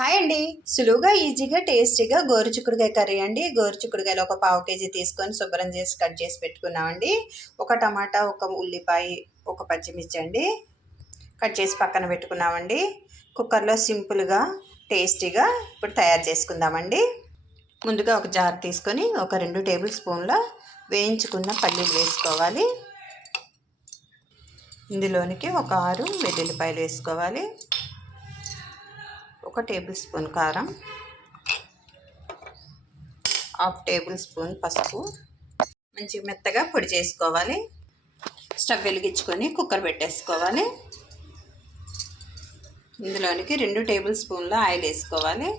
Hi అండి. సులువుగా ఈజీగా టేస్టీగా గోరుచిక్కుడుకాయ కర్రీ అండి. గోరుచిక్కుడుకాయలు ఒక పావు కేజీ తీసుకొని శుభ్రం చేసి కట్ చేసి పెట్టుకున్నామండి. ఒక టమాటా, ఒక ఉల్లిపాయ, ఒక పచ్చిమిర్చి అండి కట్ చేసి పక్కన పెట్టుకున్నామండి. కుక్కర్లో సింపుల్గా టేస్టీగా ఇప్పుడు తయారు చేసుకుందామండి. ముందుగా ఒక జార్ తీసుకొని ఒక 2 టేబుల్ స్పూన్ల వేయించుకున్న పల్లీలు వేసుకోవాలి. ఇందులోనికి ఒక 6 వెల్లుల్లిపాయలు వేసుకోవాలి. 1 టేబుల్ స్పూన్ కారం, 1/2 టేబుల్ స్పూన్ పసుపు మంచిగా మెత్తగా పొడి చేసుకోవాలి. స్టవ్ వెలిగించుకొని కుక్కర్ పెట్టేసుకోవాలి. ఇందులోనికి 2 టేబుల్ స్పూన్ల ఆయిల్ వేసుకోవాలి.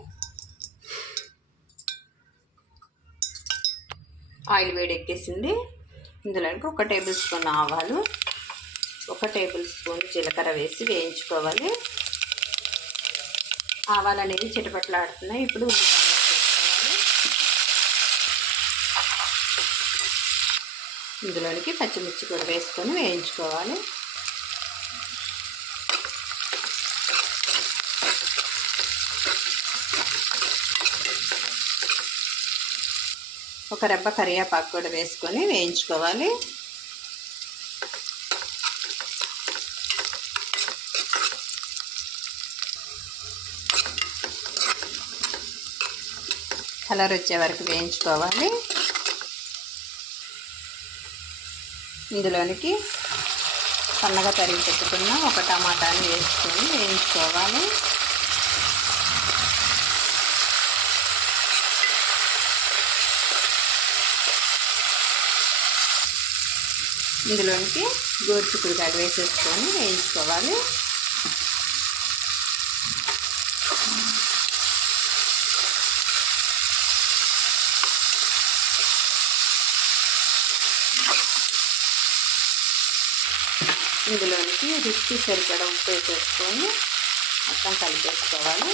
ఆయిల్ వేడెక్కేసింది. ఇందులోనికి 1 టేబుల్ స్పూన్ ఆవాలు, 1 టేబుల్ స్పూన్ జీలకర్ర వేసి వేయించుకోవాలి. ఆవాలు అనేది చిటపట్లాడుతున్నాయి. ఇప్పుడు ఇందులోనికి పచ్చిమిర్చి కూడా వేసుకొని వేయించుకోవాలి. ఒక రెబ్బ కరివేపాకు కూడా వేసుకొని వేయించుకోవాలి. కలర్ వచ్చే వరకు వేయించుకోవాలి. ఇందులోనికి సన్నగా తరిగి పెట్టుకున్న ఒక టమాటాని వేసుకొని వేయించుకోవాలి. ఇందులోనికి గోరుచిక్కుడుకాయలు వేసేసుకొని వేయించుకోవాలి. ఇందులోనికి రుచికి సరిపడా ఉప్పు వేసేసుకొని మొత్తం కలిపేసుకోవాలి.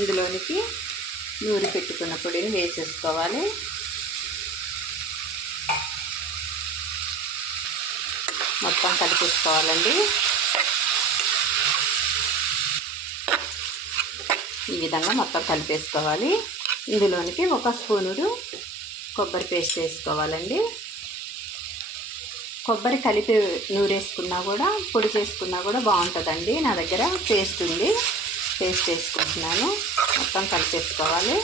ఇందులోనికి నూరి పెట్టుకున్న పొడిని వేసేసుకోవాలి. మొత్తం కలిపేసుకోవాలండి. ఈ విధంగా మొత్తం కలిపేసుకోవాలి. ఇందులోనికి 1 స్పూను కొబ్బరి పేస్ట్ వేసుకోవాలండి. కొబ్బరి కలిపి నూరేసుకున్నా కూడా పొడి చేసుకున్నా కూడా బాగుంటుందండి. నా దగ్గర పేస్ట్ ఉంది, పేస్ట్ వేసుకుంటున్నాను. మొత్తం కలిపేసుకోవాలి.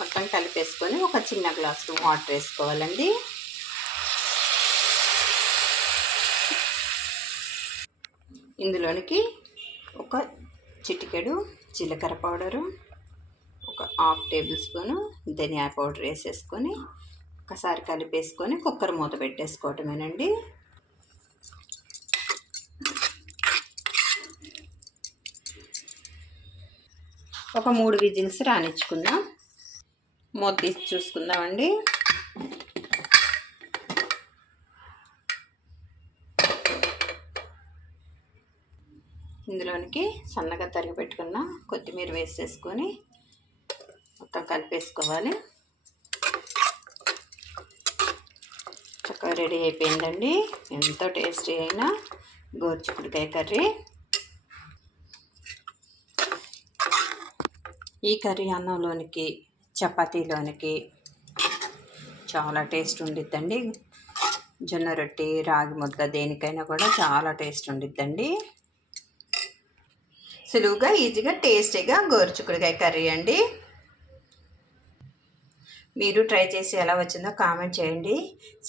మొత్తం కలిపేసుకొని ఒక చిన్న గ్లాసు వాటర్ వేసుకోవాలండి. ఇందులోనికి ఒక చిటికెడు జీలకర్ర పౌడరు, ఒక 1/2 టేబుల్ స్పూను ధనియా పౌడర్ వేసేసుకొని ఒకసారి కలిపేసుకొని కుక్కర్ మూత పెట్టేసుకోవటమేనండి. ఒక 3 విజిల్స్ రానిచ్చుకుందాం. మూత తీసి చూసుకుందామండి. ఇందులోనికి సన్నగా తరిగి పెట్టుకున్న కొత్తిమీర వేసేసుకొని మొత్తం కలిపేసుకోవాలి. చక్కగా రెడీ అయిపోయిందండి. ఎంతో టేస్టీ అయిన గోరుచిక్కుడుకాయ కర్రీ. ఈ కర్రీ అన్నంలోనికి, చపాతీలోనికి చాలా టేస్ట్ ఉండిద్దండి. జొన్న రొట్టి, రాగి ముద్ద దేనికైనా కూడా చాలా టేస్ట్ ఉండిద్దండి. సులువుగా ఈజీగా టేస్టీగా గోరుచిక్కుడుకాయ కర్రీ అండి. మీరు ట్రై చేసి ఎలా వచ్చిందో కామెంట్ చేయండి.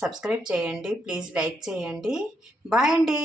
సబ్స్క్రైబ్ చేయండి. ప్లీజ్ లైక్ చేయండి. బాయ్ అండి.